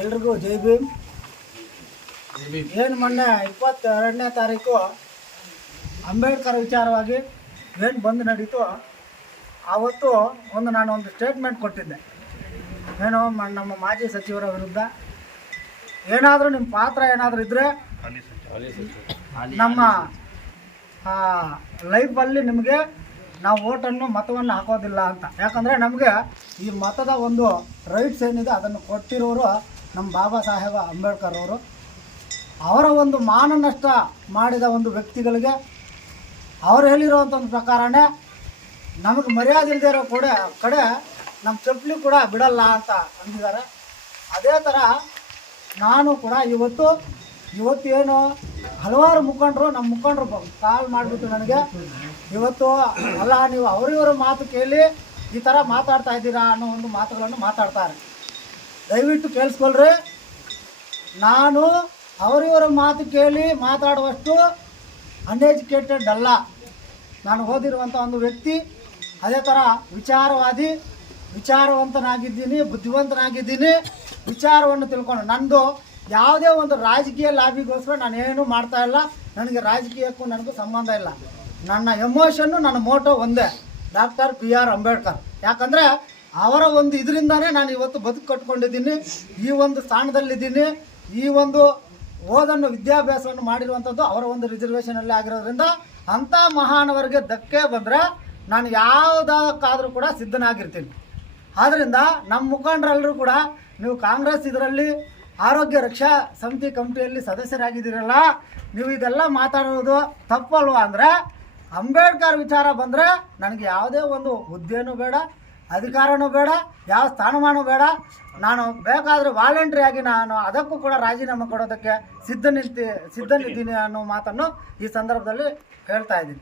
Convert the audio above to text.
ಎಲ್ರಿಗೂ ಜೈ ಭೀಮ್. ಏನು ಮೊನ್ನೆ ಇಪ್ಪತ್ತೆರಡನೇ ತಾರೀಕು ಅಂಬೇಡ್ಕರ್ ವಿಚಾರವಾಗಿ ಏನು ಬಂದ್ ನಡೀತು ಆವತ್ತು ಒಂದು ನಾನು ಒಂದು ಸ್ಟೇಟ್ಮೆಂಟ್ ಕೊಟ್ಟಿದ್ದೆ. ಏನು ನಮ್ಮ ಮಾಜಿ ಸಚಿವರ ವಿರುದ್ಧ. ಏನಾದರೂ ನಿಮ್ಮ ಪಾತ್ರ ಏನಾದರೂ ಇದ್ದರೆ ನಮ್ಮ ಲೈಫಲ್ಲಿ ನಿಮಗೆ ನಾವು ಓಟನ್ನು ಮತವನ್ನು ಹಾಕೋದಿಲ್ಲ ಅಂತ. ಯಾಕಂದರೆ ನಮಗೆ ಈ ಮತದ ಒಂದು ರೈಟ್ಸ್ ಏನಿದೆ ಅದನ್ನು ಕೊಟ್ಟಿರೋರು ನಮ್ಮ ಬಾಬಾ ಸಾಹೇಬ ಅಂಬೇಡ್ಕರ್ ಅವರು ಅವರ ಒಂದು ಮಾನನಷ್ಟ ಮಾಡಿದ ಒಂದು ವ್ಯಕ್ತಿಗಳಿಗೆ ಅವ್ರು ಹೇಳಿರುವಂಥ ಒಂದು ಪ್ರಕಾರನೇ ನಮಗೆ ಮರ್ಯಾದೆ ಇಲ್ಲದೆ ಇರೋ ಕೂಡ ಕಡೆ ನಮ್ಮ ಚಪ್ಪಲಿ ಕೂಡ ಬಿಡಲ್ಲ ಅಂತ ಅಂದಿದ್ದಾರೆ. ಅದೇ ಥರ ನಾನು ಕೂಡ ಇವತ್ತು ಇವತ್ತು ಏನು ಹಲವಾರು ಮುಖಂಡರು, ನಮ್ಮ ಮುಖಂಡರು ಕಾಲ್ ಮಾಡಿಬಿಟ್ಟು ನನಗೆ ಇವತ್ತು, ಅಲ್ಲ, ನೀವು ಅವರಿವರ ಮಾತು ಕೇಳಿ ಈ ಥರ ಮಾತಾಡ್ತಾ ಇದ್ದೀರಾ ಅನ್ನೋ ಒಂದು ಮಾತುಗಳನ್ನು ಮಾತಾಡ್ತಾರೆ. ದಯವಿಟ್ಟು ಕೇಳಿಸ್ಕೊಳ್ರಿ. ನಾನು ಅವರಿವರ ಮಾತು ಕೇಳಿ ಮಾತಾಡುವಷ್ಟು ಅನ್ಎಜುಕೇಟೆಡ್ ಅಲ್ಲ. ನಾನು ಓದಿರುವಂಥ ಒಂದು ವ್ಯಕ್ತಿ, ಅದೇ ಥರ ವಿಚಾರವಾದಿ, ವಿಚಾರವಂತನಾಗಿದ್ದೀನಿ, ಬುದ್ಧಿವಂತನಾಗಿದ್ದೀನಿ. ವಿಚಾರವನ್ನು ತಿಳ್ಕೊಂಡು ನಂದು ಯಾವುದೇ ಒಂದು ರಾಜಕೀಯ ಲಾಬಿಗೋಸ್ಕರ ನಾನು ಏನೂ ಮಾಡ್ತಾ ಇಲ್ಲ. ನನಗೆ ರಾಜಕೀಯಕ್ಕೂ ನನಗೂ ಸಂಬಂಧ ಇಲ್ಲ. ನನ್ನ ಎಮೋಷನ್ನು ನನ್ನ ಮೋಟೋ ಒಂದೇ. Doctor B R Ambedkar. ಯಾಕಂದರೆ ಅವರ ಒಂದು ಇದರಿಂದಾನೇ ನಾನು ಇವತ್ತು ಬದುಕು ಕಟ್ಕೊಂಡಿದ್ದೀನಿ. ಈ ಒಂದು ಸ್ಥಾನದಲ್ಲಿದ್ದೀನಿ. ಈ ಒಂದು ಓದನ್ನು, ವಿದ್ಯಾಭ್ಯಾಸವನ್ನು ಮಾಡಿರುವಂಥದ್ದು ಅವರ ಒಂದು ರಿಸರ್ವೇಷನಲ್ಲಿ ಆಗಿರೋದ್ರಿಂದ ಅಂಥ ಮಹಾನವರಿಗೆ ಧಕ್ಕೆ ಬಂದರೆ ನಾನು ಯಾವುದಕ್ಕಾದರೂ ಕೂಡ ಸಿದ್ಧನಾಗಿರ್ತೀನಿ. ಆದ್ದರಿಂದ ನಮ್ಮ ಮುಖಂಡರೆಲ್ಲರೂ ಕೂಡ ನೀವು ಕಾಂಗ್ರೆಸ್ ಇದರಲ್ಲಿ ಆರೋಗ್ಯ ರಕ್ಷಾ ಸಮಿತಿ ಕಮಿಟಿಯಲ್ಲಿ ಸದಸ್ಯರಾಗಿದ್ದೀರಲ್ಲ, ನೀವು ಇದೆಲ್ಲ ಮಾತಾಡೋದು ತಪ್ಪಲ್ವಾ ಅಂದರೆ ಅಂಬೇಡ್ಕರ್ ವಿಚಾರ ಬಂದರೆ ನನಗೆ ಯಾವುದೇ ಒಂದು ಹುದ್ದೆನೂ ಬೇಡ. ಅಧಿಕಾರನೂ ಬೇಡ ಯಾವ ಸ್ಥಾನಮಾನ ಬೇಡ. ನಾನು ಬೇಕಾದರೆ ವಾಲಂಟ್ರಿ ಆಗಿ ನಾನು ಅದಕ್ಕೂ ಕೂಡ ರಾಜೀನಾಮೆ ಕೊಡೋದಕ್ಕೆ ಸಿದ್ಧ ನಿಂತಿ ಸಿದ್ಧನಿದ್ದೀನಿ ಅನ್ನೋ ಮಾತನ್ನು ಈ ಸಂದರ್ಭದಲ್ಲಿ ಹೇಳ್ತಾ ಇದ್ದೀನಿ.